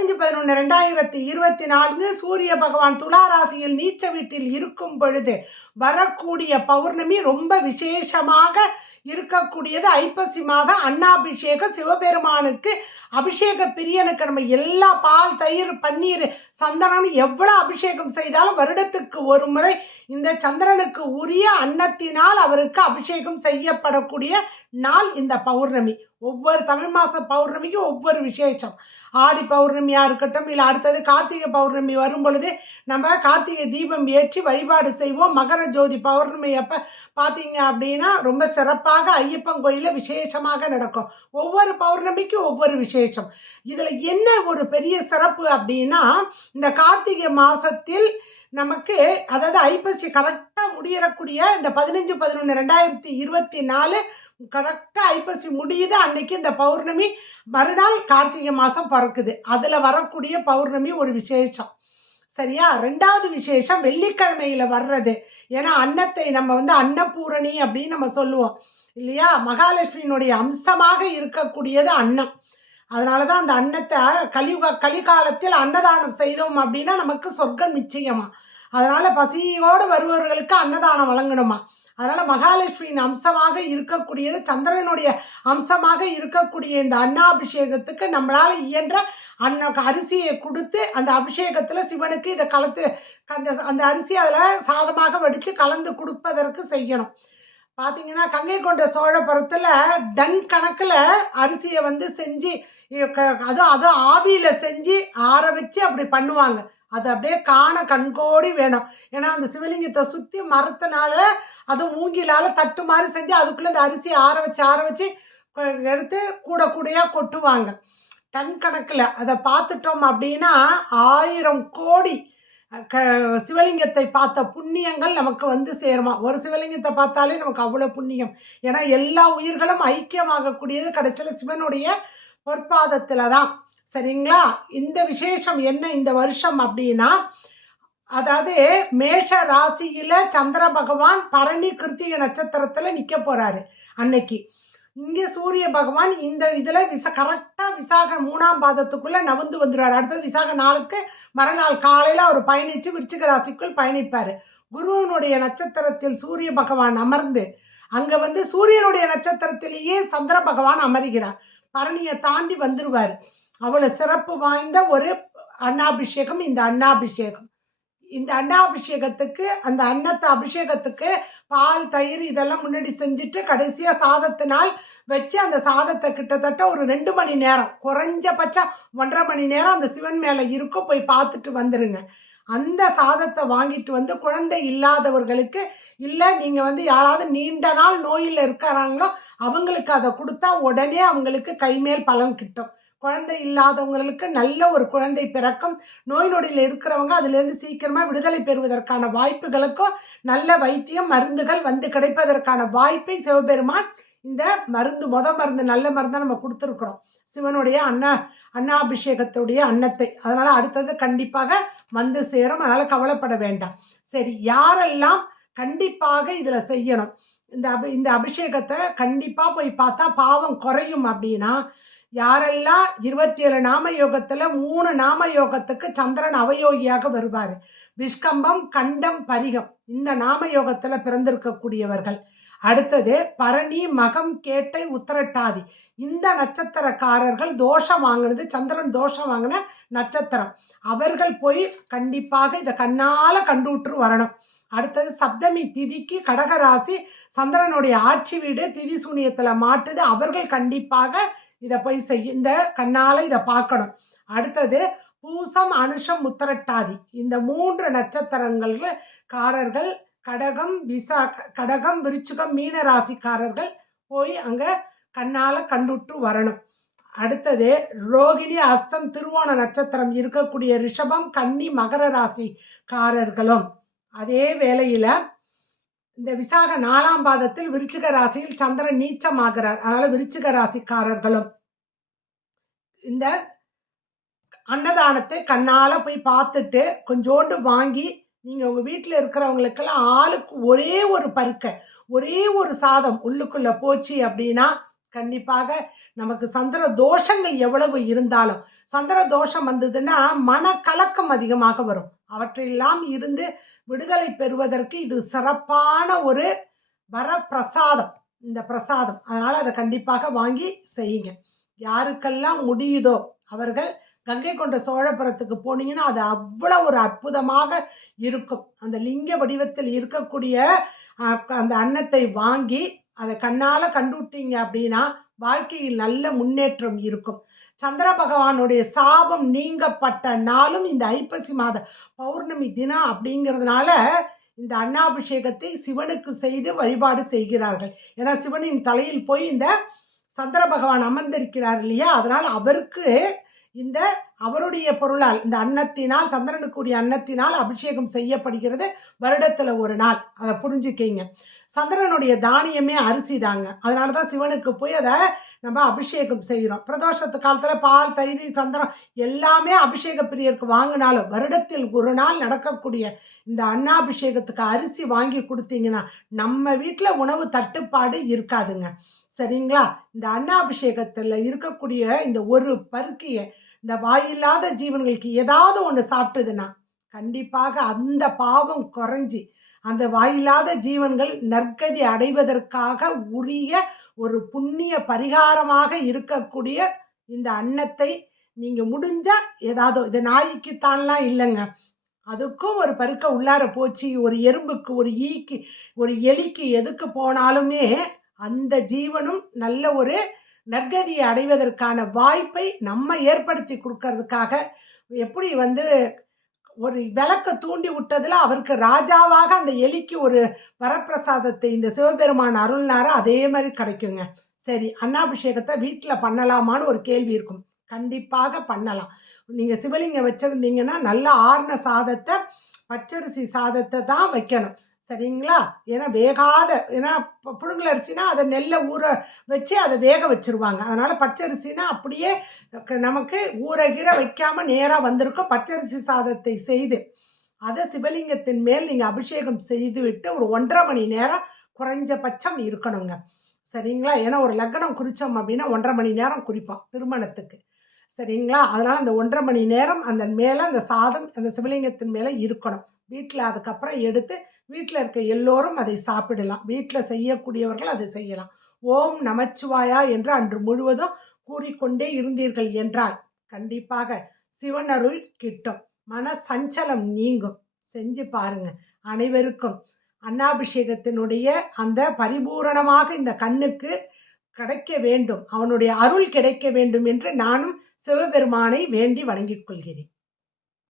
15/11/2024 சூரிய பகவான் துலா ராசியில் நீச்ச வீட்டில் இருக்கும் பொழுது வரக்கூடிய பௌர்ணமி ரொம்ப விசேஷமாக இருக்கக்கூடியது. ஐப்பசி மாத அன்னாபிஷேகம். சிவபெருமானுக்கு அபிஷேக பிரியனுக்கு நம்ம எல்லா பால், தயிர், பன்னீர், சந்தனம் எவ்வளோ அபிஷேகம் செய்தாலும் வருடத்துக்கு ஒரு முறை இந்த சந்திரனுக்கு உரிய அன்னத்தினால் அவருக்கு அபிஷேகம் செய்யப்படக்கூடிய நாள் இந்த பௌர்ணமி. ஒவ்வொரு தமிழ் மாத பௌர்ணமிக்கும் ஒவ்வொரு விசேஷம். ஆடி பௌர்ணமியாக இருக்கட்டும், இல்லை அடுத்தது கார்த்திகை பௌர்ணமி வரும் பொழுது நம்ம கார்த்திகை தீபம் ஏற்றி வழிபாடு செய்வோம். மகர ஜோதி பௌர்ணமி அப்போ பார்த்தீங்க அப்படின்னா ரொம்ப சிறப்பாக ஐயப்பன் கோயிலில் விசேஷமாக நடக்கும். ஒவ்வொரு பௌர்ணமிக்கும் ஒவ்வொரு விசேஷம். இதில் என்ன ஒரு பெரிய சிறப்பு அப்படின்னா, இந்த கார்த்திகை மாதத்தில் நமக்கு அதாவது ஐப்பசி கரெக்டாக முடியக்கூடிய இந்த 15/11/2024 கரெக்டாக ஐப்பசி முடியுது. அன்னைக்கு இந்த பௌர்ணமி மறுநாள் கார்த்திகை மாதம் பிறக்குது. அதில் வரக்கூடிய பௌர்ணமி ஒரு விசேஷம். சரியா? ரெண்டாவது விசேஷம் வெள்ளிக்கிழமையில் வர்றது. ஏன்னா அன்னத்தை நம்ம அன்னபூரணி அப்படின்னு நம்ம சொல்லுவோம் இல்லையா? மகாலட்சுமியினுடைய அம்சமாக இருக்கக்கூடியது அன்னம். அதனால தான் அந்த அன்னத்தை கலிகாலத்தில் அன்னதானம் செய்தோம் அப்படின்னா நமக்கு சொர்க்கம் நிச்சயமா. அதனால் பசியோடு வருபவர்களுக்கு அன்னதானம் வழங்கணுமா. அதனால் மகாலட்சுமியின் அம்சமாக இருக்கக்கூடியது, சந்திரனுடைய அம்சமாக இருக்கக்கூடிய இந்த அன்னாபிஷேகத்துக்கு நம்மளால் இயன்ற அரிசியை கொடுத்து அந்த அபிஷேகத்தில் சிவனுக்கு இதை கலந்து அந்த அரிசி அதில் சாதமாக வடித்து கலந்து கொடுப்பதற்கு செய்யணும். பார்த்தீங்கன்னா கங்கை கொண்ட சோழபுரத்தில் டன் கணக்கில் அரிசியை செஞ்சு அதுவும் ஆவியில் செஞ்சு ஆற வச்சு அப்படி பண்ணுவாங்க. அது அப்படியே காண கண்கோடி வேணும். ஏன்னா அந்த சிவலிங்கத்தை சுற்றி மரத்தினால அதுவும் மூங்கிலால் தட்டு மாதிரி செஞ்சு அதுக்குள்ளே இந்த அரிசி ஆற வச்சு எடுத்து கூடையாக கொட்டுவாங்க. டன் கணக்கில் அதை பார்த்துட்டோம் அப்படின்னா 1000 கோடி சிவலிங்கத்தை பார்த்த புண்ணியங்கள் நமக்கு சேருமா. ஒரு சிவலிங்கத்தை பார்த்தாலே நமக்கு அவ்வளோ புண்ணியம். ஏன்னா எல்லா உயிர்களும் ஐக்கியமாகக்கூடியது கடைசியில் சிவனுடைய பொற்பாதத்தில் தான். சரிங்களா? இந்த விசேஷம் என்ன இந்த வருஷம் அப்படின்னா, அதாவது மேஷ ராசியில் சந்திர பகவான் பரணி கிருத்திகை நட்சத்திரத்தில் நிற்க போகிறாரு அன்னைக்கு. இங்கே சூரிய பகவான் இந்த இதில் கரெக்டாக விசாக 3ஆம் பாதத்துக்குள்ளே நவுந்து வந்துடுவார். அடுத்தது விசாக நாளுக்கு மறுநாள் காலையில் அவர் பயணித்து விருச்சிக ராசிக்குள் பயணிப்பார். குருவனுடைய நட்சத்திரத்தில் சூரிய பகவான் அமர்ந்து அங்கே சூரியனுடைய நட்சத்திரத்திலேயே சந்திர பகவான் அமர்கிறார். பரணியை தாண்டி வந்துடுவார். அவ்வளோ சிறப்பு வாய்ந்த ஒரு அன்னாபிஷேகம் இந்த அன்னாபிஷேகம். இந்த அன்னாபிஷேகத்துக்கு அந்த அன்னத்தை அபிஷேகத்துக்கு பால், தயிர் இதெல்லாம் முன்னாடி செஞ்சுட்டு கடைசியாக சாதத்தினால் வச்சு அந்த சாதத்தை கிட்டத்தட்ட ஒரு 2 மணி நேரம், குறைஞ்சபட்சம் 1.5 மணி நேரம் அந்த சிவன் மேலே இருக்கும். போய் பார்த்துட்டு வந்துடுங்க. அந்த சாதத்தை வாங்கிட்டு குழந்தை இல்லாதவர்களுக்கு, இல்லை நீங்கள் யாராவது நீண்ட நாள் நோயில் இருக்கிறாங்களோ அவங்களுக்கு அதை கொடுத்தா உடனே அவங்களுக்கு கைமேல் பலன் கிட்டும். குழந்தை இல்லாதவங்களுக்கு நல்ல ஒரு குழந்தை பிறக்கும். நோய் நொடியில் இருக்கிறவங்க அதுலேருந்து சீக்கிரமாக விடுதலை பெறுவதற்கான வாய்ப்புகளுக்கும் நல்ல வைத்தியம் மருந்துகள் கிடைப்பதற்கான வாய்ப்பை சிவபெருமான் இந்த மருந்து நல்ல மருந்தை நம்ம கொடுத்துருக்குறோம். சிவனுடைய அன்னாபிஷேகத்துடைய அன்னத்தை. அதனால் அடுத்தது கண்டிப்பாக சேரும். அதனால் கவலைப்பட வேண்டாம். சரி, யாரெல்லாம் கண்டிப்பாக இதில் செய்யணும் இந்த அபிஷேகத்தை கண்டிப்பாக போய் பார்த்தா பாவம் குறையும் அப்படின்னா, யாரெல்லாம் 27 நாம யோகத்தில் 3 நாம யோகத்துக்கு சந்திரன் அவயோகியாக வருவார். விஷ்கம்பம், கண்டம், பரிகம் இந்த நாம யோகத்தில் பிறந்திருக்கக்கூடியவர்கள். அடுத்தது பரணி, மகம், கேட்டை, உத்திரட்டாதி இந்த நட்சத்திரக்காரர்கள் தோஷம் வாங்கினது, சந்திரன் தோஷம் வாங்கின நட்சத்திரம். அவர்கள் போய் கண்டிப்பாக இதை கண்ணால் கண்டுவிட்டு வரணும். அடுத்தது சப்தமி திதிக்கு கடகராசி சந்திரனுடைய ஆட்சி வீடு திதி சூனியத்தில் மாட்டுது. அவர்கள் கண்டிப்பாக இதை போய் இந்த கண்ணால் இதை பார்க்கணும். அடுத்தது பூசம், அனுஷம், உத்திரட்டாதி இந்த 3 நட்சத்திரக்காரர்கள் கடகம், விருச்சிகம், மீன ராசிக்காரர்கள் போய் அங்கே கண்ணால் கண்டுட்டு வரணும். அடுத்தது ரோகிணி, அஸ்தம், திருவோண நட்சத்திரம் இருக்கக்கூடிய ரிஷபம், கன்னி, மகர ராசிக்காரர்களும் அதே வேளையில் இந்த விசாக 4ஆம் பாதத்தில் விருச்சிக ராசியில் சந்திரன் நீச்சமாகிறார். அதனால் விருச்சிக ராசிக்காரர்களும் இந்த அன்னதானத்தை கண்ணால் போய் பார்த்துட்டு கொஞ்சோண்டு வாங்கி நீங்கள் உங்கள் வீட்டில் இருக்கிறவங்களுக்கெல்லாம் ஆளுக்கு ஒரே ஒரு பருக்கை, ஒரே ஒரு சாதம் உள்ளுக்குள்ளே போச்சு அப்படின்னா கண்டிப்பாக நமக்கு சந்திர தோஷங்கள் எவ்வளவு இருந்தாலும், சந்திர தோஷம் வந்ததுன்னா மனக்கலக்கம் அதிகமாக வரும். அவற்றெல்லாம் இருந்து விடுதலை பெறுவதற்கு இது சிறப்பான ஒரு வரப்பிரசாதம். இந்த பிரசாதம். அதனால அத கண்டிப்பாக வாங்கி செய்யுங்க. யாருக்கெல்லாம் முடியுதோ அவர்கள் கங்கை கொண்ட சோழபுரத்துக்கு போனீங்கன்னா, அது அவ்வளவு ஒரு அற்புதமாக இருக்கும். அந்த லிங்க வடிவத்தில் இருக்கக்கூடிய அந்த அன்னத்தை வாங்கி அத கண்ணால கண்டுட்டீங்க அப்படின்னா, வாழ்க்கையில் நல்ல முன்னேற்றம் இருக்கும். சந்திர பகவானுடைய சாபம் நீங்கப்பட்ட நாளும் இந்த ஐப்பசி மாத பௌர்ணமி தினம் அப்படிங்கிறதுனால, இந்த அன்னாபிஷேகத்தை சிவனுக்கு செய்து வழிபாடு செய்கிறார்கள். ஏன்னா சிவனின் தலையில் போய் இந்த சந்திர பகவான் அமர்ந்திருக்கிறார் இல்லையா? அதனால் அவருக்கு இந்த அவருடைய பொருளால் இந்த அன்னத்தினால் சந்திரனுக்குரிய அன்னத்தினால் அபிஷேகம் செய்யப்படுகிறது வருடத்துல ஒரு நாள். அதை புரிஞ்சுக்கிங்க. சந்திரனுடைய தானியமே அரிசி தாங்க. அதனால தான் சிவனுக்கு போய் அதை நம்ம அபிஷேகம் செய்கிறோம். பிரதோஷத்து காலத்தில் பால் தயிர் சந்திரம் எல்லாமே அபிஷேக பிரியருக்கு வாங்கினாலும் வருடத்தில் ஒரு நாள் நடக்கக்கூடிய இந்த அன்னாபிஷேகத்துக்கு அரிசி வாங்கி கொடுத்தீங்கன்னா நம்ம வீட்டில் உணவு தட்டுப்பாடு இருக்காதுங்க. சரிங்களா? இந்த அன்னாபிஷேகத்தில் இருக்கக்கூடிய இந்த ஒரு பருக்கியை இந்த வாயில்லாத ஜீவன்களுக்கு ஏதாவது ஒன்று சாப்பிட்டுதுன்னா கண்டிப்பாக அந்த பாவம் குறைஞ்சி அந்த வாயில்லாத ஜீவன்கள் நற்கதி அடைவதற்காக உரிய ஒரு புண்ணிய பரிகாரமாக இருக்கக்கூடிய இந்த அன்னத்தை நீங்க முடிஞ்சா ஏதாவது இது நாய்க்குத்தான்லாம் இல்லைங்க. அதுக்கும் ஒரு பருக்க உள்ளார போச்சு, ஒரு எறும்புக்கு, ஒரு ஈக்கு, ஒரு எலிக்கு எதுக்கு போனாலுமே அந்த ஜீவனும் நல்ல ஒரு நற்கதியை அடைவதற்கான வாய்ப்பை நம்ம ஏற்படுத்தி கொடுக்கறதுக்காக எப்படி ஒரு விளக்க தூண்டி விட்டதுல அவருக்கு ராஜாவாக அந்த எலிக்கு ஒரு வரப்பிரசாதத்தை இந்த சிவபெருமான் அருள்னாரோ அதே மாதிரி கிடைக்குங்க. சரி, அன்னாபிஷேகத்தை வீட்டில் பண்ணலாமான்னு ஒரு கேள்வி இருக்கும். கண்டிப்பாக பண்ணலாம். நீங்க சிவலிங்கம் வச்சிருந்தீங்கன்னா நல்ல ஆர்ன சாதத்தை பச்சரிசி சாதத்தை தான் வைக்கணும். சரிங்களா? ஏன்னா வேகாத ஏன்னா புழுங்கல் அரிசினா அதை நெல்லை ஊற வச்சு அதை வேக வச்சுருவாங்க. அதனால் பச்சரிசினா அப்படியே நமக்கு ஊறகிற வைக்காமல் நேராக வந்திருக்கும். பச்சரிசி சாதத்தை செய்து அதை சிவலிங்கத்தின் மேல் நீங்கள் அபிஷேகம் செய்து விட்டு ஒரு 1.5 மணி நேரம் குறைஞ்சபட்சம் இருக்கணுங்க. சரிங்களா? ஏன்னா ஒரு லக்னம் குறித்தோம் அப்படின்னா 1.5 மணி நேரம் குறிப்போம் திருமணத்துக்கு. சரிங்களா? அதனால் அந்த 1.5 மணி நேரம் அந்த மேலே அந்த சாதம் அந்த சிவலிங்கத்தின் மேலே இருக்கணும். வீட்டில் அதுக்கப்புறம் எடுத்து வீட்டில் இருக்க எல்லோரும் அதை சாப்பிடலாம். வீட்டில் செய்யக்கூடியவர்கள் அதை செய்யலாம். ஓம் நமச்சிவாயா என்று அன்று முழுவதும் கூறிக்கொண்டே இருந்தீர்கள் என்றால் கண்டிப்பாக சிவனருள் கிட்டும். மன சஞ்சலம் நீங்கும். செஞ்சு பாருங்க. அனைவருக்கும் அன்னாபிஷேகத்தினுடைய அந்த பரிபூரணமாக இந்த கண்ணுக்கு கிடைக்க வேண்டும், அவனுடைய அருள் கிடைக்க வேண்டும் என்று நானும் சிவபெருமானை வேண்டி வணங்கிக் கொள்கிறேன்.